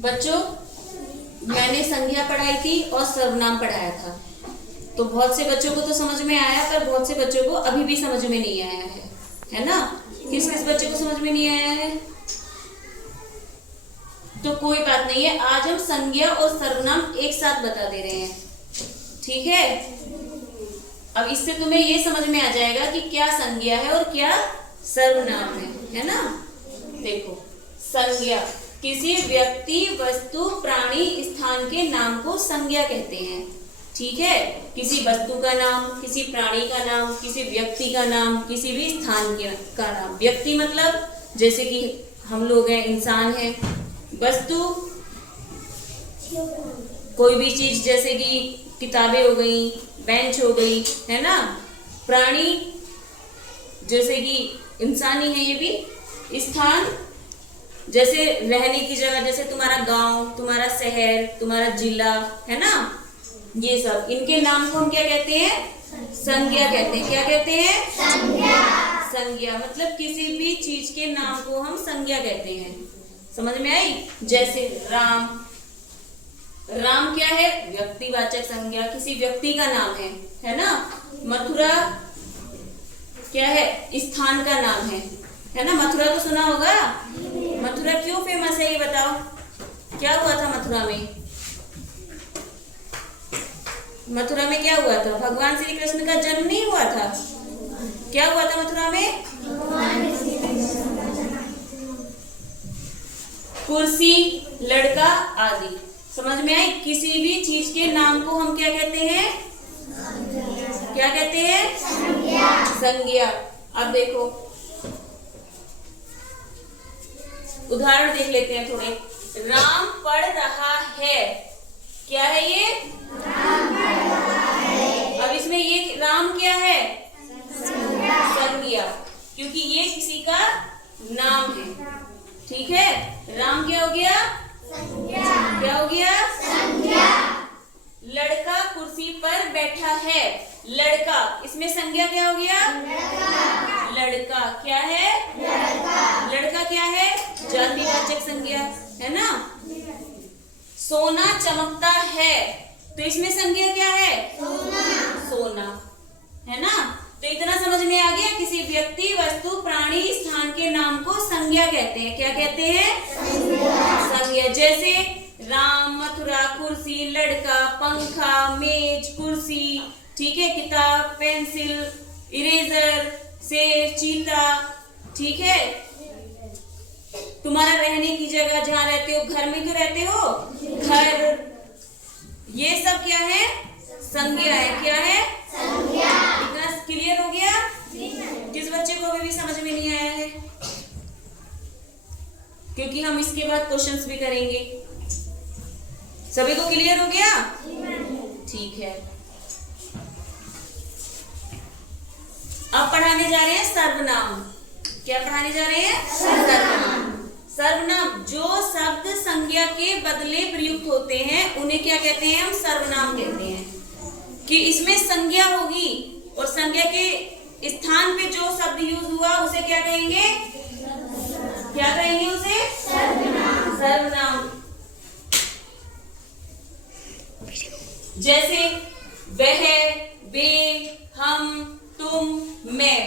बच्चों, मैंने संज्ञा पढ़ाई थी और सर्वनाम पढ़ाया था। तो बहुत से बच्चों को तो समझ में आया, पर बहुत से बच्चों को अभी भी समझ में नहीं आया है ना? किस किस बच्चे को समझ में नहीं आया है? तो कोई बात नहीं है, आज हम संज्ञा और सर्वनाम एक साथ बता दे रहे हैं, ठीक है? अब इससे तुम्हें ये समझ में आ जाएगा कि क्या संज्ञा है और क्या सर्वनाम है ना? देखो, संज्ञा किसी व्यक्ति, वस्तु, प्राणी, स्थान के नाम को संज्ञा कहते हैं, ठीक है? किसी वस्तु का नाम, किसी प्राणी का नाम, किसी व्यक्ति का नाम, किसी भी स्थान का नाम। व्यक्ति मतलब जैसे कि हम लोग हैं, इंसान हैं। वस्तु कोई भी चीज, जैसे कि किताबें हो गई, बेंच हो गई, है ना? प्राणी जैसे कि इंसान ही है ये भी। स्थान जैसे रहने की जगह, जैसे तुम्हारा गांव, तुम्हारा शहर, तुम्हारा जिला, है ना? ये सब, इनके नाम को हम क्या कहते हैं? संज्ञा कहते हैं। क्या कहते हैं? संज्ञा। संज्ञा मतलब किसी भी चीज के नाम को हम संज्ञा कहते हैं। समझ में आई? जैसे राम, राम क्या है? व्यक्तिवाचक संज्ञा, किसी व्यक्ति का नाम है ना? मथुरा क्या है? स्थान का नाम है ना? मथुरा तो सुना होगा। मथुरा क्यों फेमस है ये बताओ? क्या हुआ था मथुरा में? मथुरा में क्या हुआ था? भगवान श्री कृष्ण का जन्म नहीं हुआ था? क्या हुआ था मथुरा में? कुर्सी, लड़का आदि। समझ में आई? किसी भी चीज के नाम को हम क्या कहते हैं? क्या कहते हैं? संज्ञा। अब देखो, उदाहरण देख लेते हैं थोड़े। राम पढ़ रहा है, क्या है ये? राम पढ़ रहा है। अब इसमें ये राम क्या है? संज्ञा, क्योंकि ये किसी का नाम है, ठीक है? राम क्या हो गया? संज्ञा। क्या हो गया? संज्ञा। लड़का कुर्सी पर बैठा है, लड़का, इसमें संज्ञा क्या हो गया? लड़का क्या है? लड़का क्या है? जातिवाचक संज्ञा, है ना? सोना चमकता है, तो इसमें संज्ञा क्या है? सोना, है ना? तो इतना समझ में आ गया, किसी व्यक्ति, वस्तु, प्राणी, स्थान के नाम को संज्ञा कहते हैं। क्या कहते हैं? संज्ञा। जैसे राम, मथुरा, कुर्सी, लड़का, पंखा, मेज, कुर्सी, ठीक है? किताब, पेंसिल, इरेजर, शेर, चीता, ठीक है? तुम्हारा रहने की जगह, जहाँ रहते हो, घर में क्यों रहते हो? घर, ये सब क्या है? संज्ञा है। क्या है? संज्ञा। इतना क्लियर हो गया? किस बच्चे को अभी भी समझ में नहीं आया है? क्योंकि हम इसके बाद क्वेश्चंस भी करेंगे। सभी को क्लियर हो गया? ठीक है। अब पढ़ाने जा रहे हैं सर्वनाम। क्या पढ़ाने जा रहे हैं? सर्वनाम। सर्वनाम जो शब्द संज्ञा के बदले प्रयुक्त होते हैं, उन्हें क्या कहते हैं? हम सर्वनाम कहते हैं। कि इसमें संज्ञा होगी और संज्ञा के स्थान पे जो शब्द यूज हुआ उसे क्या कहेंगे? क्या कहेंगे उसे? सर्वनाम। सर्वनाम। जैसे वह, वे, हम, तुम, मैं,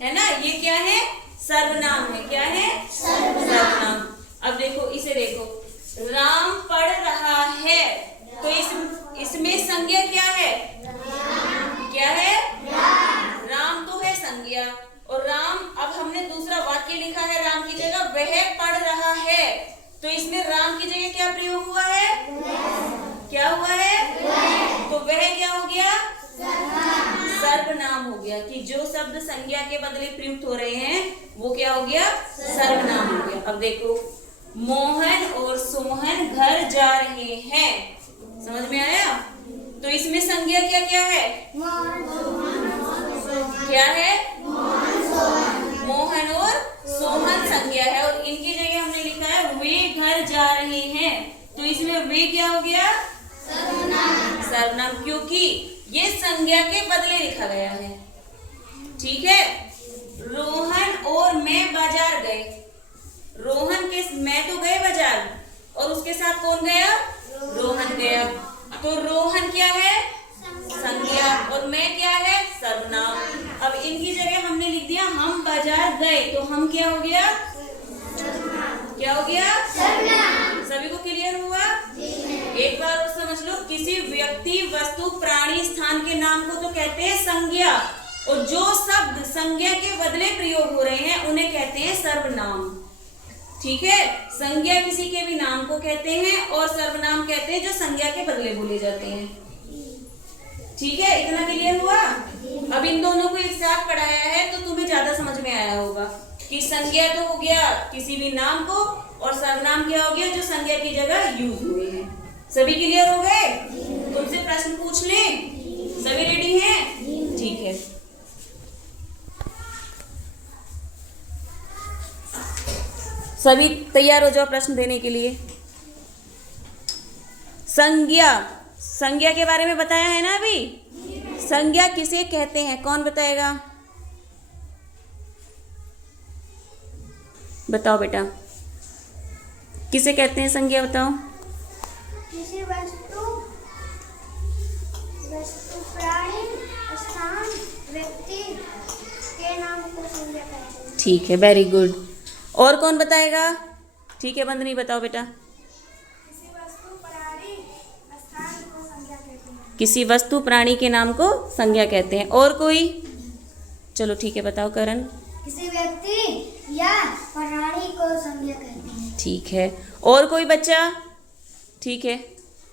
है ना? ये क्या है? सर्वनाम है। क्या है? सर्वनाम। अब देखो, इसे देखो, राम पढ़ रहा है, तो इसमें संज्ञा क्या है? क्या है? राम तो है संज्ञा। और राम, अब हमने दूसरा वाक्य लिखा है राम की जगह वह पढ़ रहा है, तो इसमें राम की जगह क्या प्रयोग हुआ है? क्या हुआ है? तो वह क्या हो गया? सर्वनाम हो गया। कि जो शब्द संज्ञा के बदले प्रयुक्त हो रहे हैं वो क्या हो गया? सर्वनाम हो गया। अब देखो, मोहन और सोहन घर जा रहे हैं, समझ में आया? तो इसमें संज्ञा क्या क्या है? क्या है? मोहन और सोहन संज्ञा है, और इनकी जगह हमने लिखा है वे घर जा रहे हैं, तो इसमें वे क्या हो गया? सर्वनाम, क्योंकि ये संज्ञा के बदले लिखा गया है, ठीक है? रोहन और मैं बाजार गए, रोहन के मैं तो गए बाजार और उसके उसके साथ कौन गया? रोहन गया। तो रोहन क्या है? संज्ञा। और मैं क्या है? सर्वनाम। अब इनकी जगह हमने लिख दिया हम बाजार गए, तो हम क्या हो गया? क्या हो गया? सर्वनाम। सभी को क्लियर हुआ? एक बार और समझ लो, किसी व्यक्ति, वस्तु, प्राणी, स्थान के नाम को तो कहते हैं संज्ञा, और जो शब्द संज्ञा के बदले प्रयोग हो रहे हैं उन्हें कहते हैं सर्वनाम। ठीक है, संज्ञा किसी के भी नाम को कहते हैं और सर्वनाम कहते हैं जो संज्ञा के बदले बोले जाते हैं। ठीक है, इतना क्लियर हुआ? अब इन दोनों को एक साथ पढ़ाया है तो तुम्हें ज्यादा समझ में आया होगा कि संज्ञा तो हो गया किसी भी नाम को, और सर्वनाम क्या हो गया? जो संज्ञा की जगह यूज हुए हैं। सभी क्लियर हो गए? तुमसे प्रश्न पूछ लें? सभी रेडी हैं? ठीक है। सभी तैयार हो जाओ प्रश्न देने के लिए। संज्ञा, संज्ञा के बारे में बताया है ना अभी? संज्ञा किसे कहते हैं? कौन बताएगा? बताओ बेटा, किसे कहते हैं संज्ञा? बताओ। किसी वस्तु, प्राणी, स्थान, व्यक्ति के नाम को संज्ञा कहते हैं। ठीक है, वेरी गुड। और कौन बताएगा? ठीक है, बंदनी बताओ बेटा। किसी वस्तु, प्राणी, स्थान को संज्ञा कहते हैं। किसी वस्तु प्राणी के नाम को संज्ञा कहते हैं। और कोई? चलो ठीक है, बताओ करण। किसी व्यक्ति या प्राणी को संज्ञा कहते हैं। ठीक है, और कोई बच्चा? ठीक है,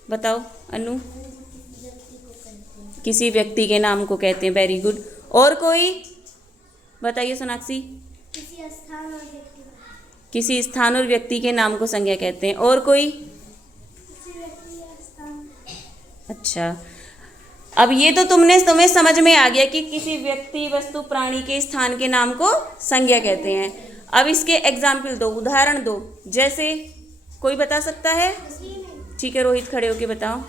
बताओ अनु। किसी व्यक्ति के नाम को कहते हैं, वेरी गुड। और कोई? बताइए सोनाक्षी। किसी स्थान और व्यक्ति, किसी स्थान और व्यक्ति के नाम को संज्ञा कहते हैं। और कोई? किसी व्यक्ति या स्थान। अच्छा, अब ये तो तुम्हें समझ में आ गया कि किसी व्यक्ति, वस्तु, प्राणी के स्थान के नाम को संज्ञा कहते हैं। अब इसके एग्जाम्पल दो, उदाहरण दो। जैसे कोई बता सकता है? ठीक है, रोहित खड़े होके बताओ।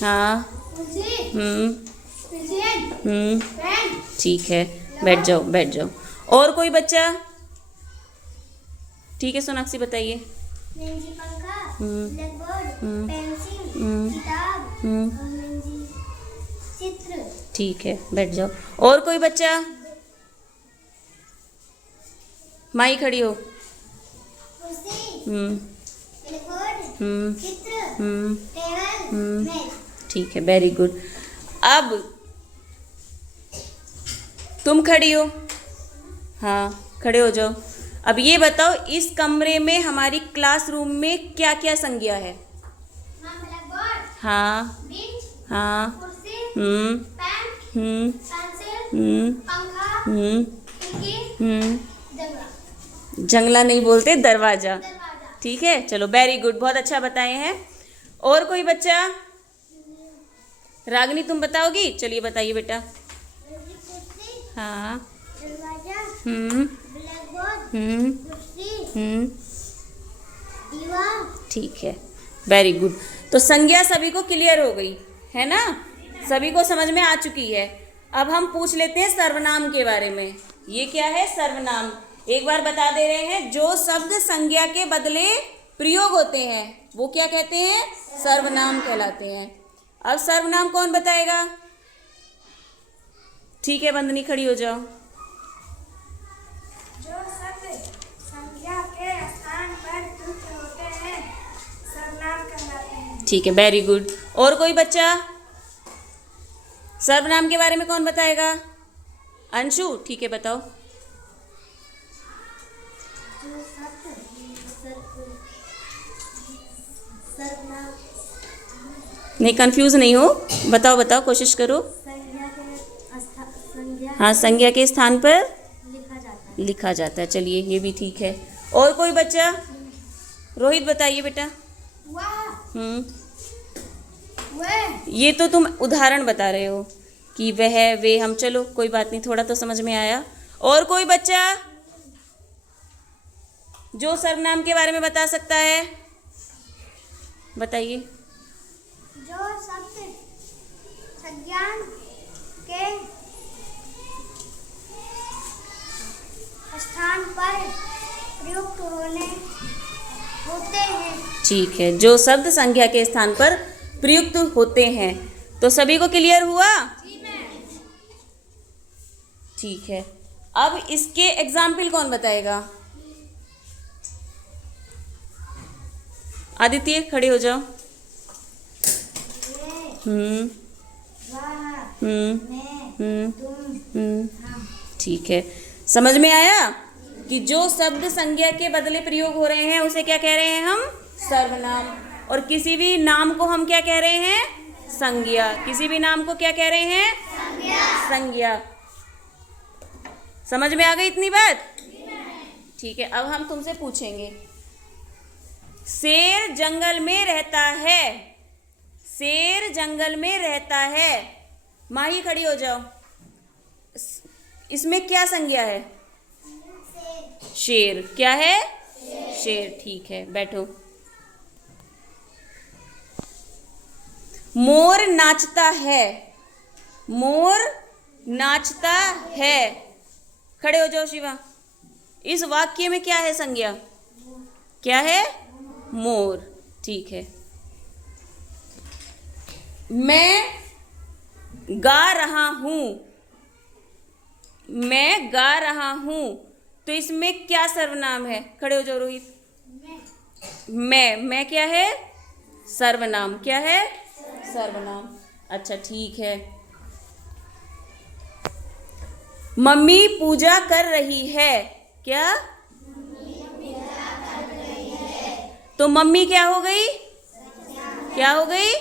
हाँ। ठीक है, बैठ जाओ बैठ जाओ। और कोई बच्चा? ठीक है, सोनाक्षी बताइए। पंखा, ब्लैकबोर्ड, पेंसिल, किताब, चित्र। ठीक है, बैठ जाओ। और कोई बच्चा? माई खड़ी हो। ब्लैकबोर्ड, चित्र, टेबल, मेज। ठीक है, वेरी गुड। अब तुम खड़ी हो। हाँ, खड़े हो जाओ। अब ये बताओ, इस कमरे में हमारी क्लासरूम में क्या क्या संज्ञा है? ब्लैकबोर्ड, हाँ बेंच, हाँ कुर्सी, हम्म पेन, पेंसिल, हम्म पंखा, हम्म खिड़की, हम्म जंगला। जंगला नहीं बोलते, दरवाजा। दरवाजा। ठीक है, चलो वेरी गुड, बहुत अच्छा बताए हैं। और कोई बच्चा? रागनी तुम बताओगी? चलिए बताइए बेटा। कुर्सी, हाँ। दरवाजा, ब्लैकबोर्ड, हम्म कुर्सी, दीवार। ठीक है, वेरी गुड। तो संज्ञा सभी को क्लियर हो गई है ना? सभी को समझ में आ चुकी है। अब हम पूछ लेते हैं सर्वनाम के बारे में। ये क्या है? सर्वनाम। एक बार बता दे रहे हैं, जो शब्द संज्ञा के बदले प्रयोग होते हैं वो क्या कहते हैं? सर्वनाम कहलाते हैं। अब सर्वनाम कौन बताएगा? ठीक है, बंदनी खड़ी हो जाओ। जो शब्द संज्ञा के स्थान पर युक्त होते हैं सर्वनाम कहलाते हैं। ठीक है, वेरी गुड। और कोई बच्चा? सर्वनाम के बारे में कौन बताएगा? अंशु, ठीक है, बताओ। जो शब्द सर्वनाम, नहीं, कंफ्यूज नहीं हो, बताओ बताओ, कोशिश करो। संज्ञा हाँ, संज्ञा के स्थान पर लिखा जाता है। चलिए, ये भी ठीक है। और कोई बच्चा? रोहित बताइए बेटा। वह, ये तो तुम उदाहरण बता रहे हो कि वह, वे, हम। चलो कोई बात नहीं, थोड़ा तो समझ में आया। और कोई बच्चा जो सर्वनाम के बारे में बता सकता है? बताइए। जो शब्द संज्ञान के स्थान पर प्रयुक्त होते हैं। ठीक है, जो शब्द संज्ञा के स्थान पर प्रयुक्त होते हैं। तो सभी को क्लियर हुआ? ठीक है, अब इसके एग्जाम्पल कौन बताएगा? आदित्य खड़े हो जाओ। ठीक है, समझ में आया कि जो शब्द संज्ञा के बदले प्रयोग हो रहे हैं उसे क्या कह रहे हैं हम? सर्वनाम। और किसी भी नाम को हम क्या कह रहे हैं? संज्ञा। किसी भी नाम को क्या कह रहे हैं? संज्ञा। समझ में आ गई इतनी बात? ठीक है, अब हम तुमसे पूछेंगे, शेर जंगल में रहता है। शेर जंगल में रहता है। माही खड़ी हो जाओ। इसमें क्या संज्ञा है? शेर। क्या है? शेर। ठीक है, बैठो। मोर नाचता है। मोर नाचता है। खड़े हो जाओ शिवा। इस वाक्य में क्या है संज्ञा? क्या है? मोर। ठीक है। मैं गा रहा हूं। मैं गा रहा हूं, तो इसमें क्या सर्वनाम है? खड़े हो जाओ रोहित। मैं क्या है? सर्वनाम। क्या है? सर्वनाम। अच्छा, ठीक है। मम्मी पूजा कर रही है। क्या? तो मम्मी क्या हो गई? क्या हो गई?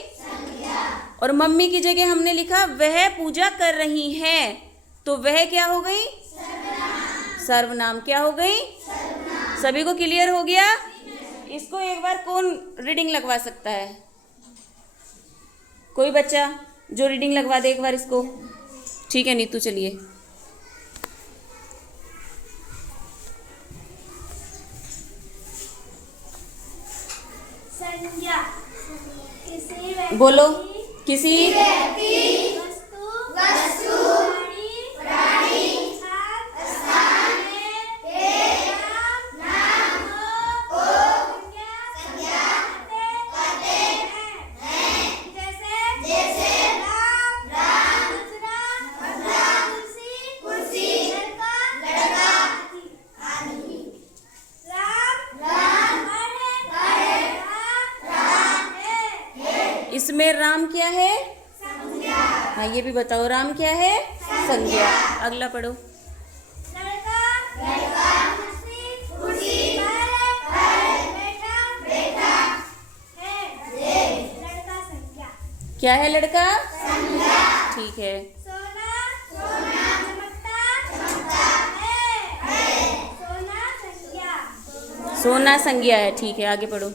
और मम्मी की जगह हमने लिखा वह पूजा कर रही हैं, तो वह क्या हो गई? सर्वनाम। क्या हो गई? सभी को क्लियर हो गया? इसको एक बार कौन रीडिंग लगवा सकता है? कोई बच्चा जो रीडिंग लगवा दे एक बार इसको। ठीक है नीतू, चलिए। संज्ञा बोलो। किसी वस्तु प्राणी स्थान के नाम को संज्ञा कहते हैं। जैसे राम, मथुरा, कुर्सी, लड़का आदि। इसमें राम क्या है? संज्ञा। हाँ, ये भी बताओ, राम क्या है? संज्ञा। अगला पढ़ो। लड़का कुर्सी पर बैठा है। लड़का संज्ञा। क्या है लड़का? संज्ञा। ठीक है। सोना चमकता है। सोना संज्ञा। सोना संज्ञा है। ठीक है, आगे पढ़ो।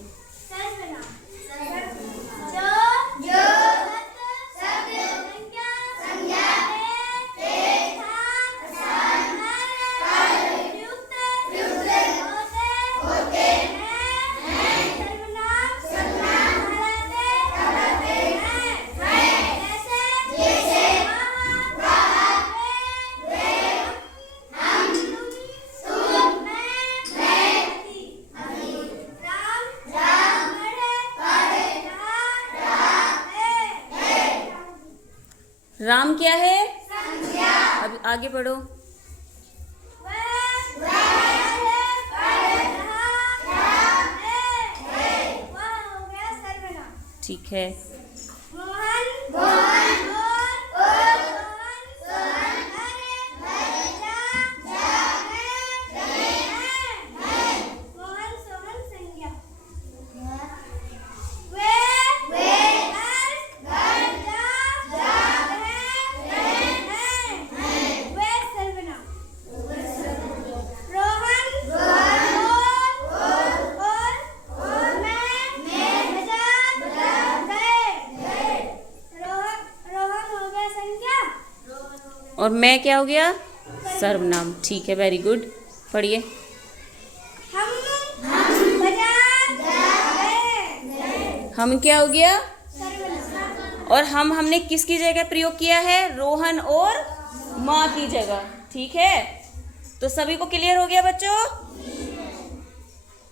राम क्या है? संज्ञा। अब आगे पढ़ो। ठीक है। और मैं क्या हो गया? सर्वनाम। ठीक है, वेरी गुड। पढ़िए। हम क्या हो गया? और हमने किसकी जगह प्रयोग किया है? रोहन और माँ की जगह। ठीक है, तो सभी को क्लियर हो गया बच्चों?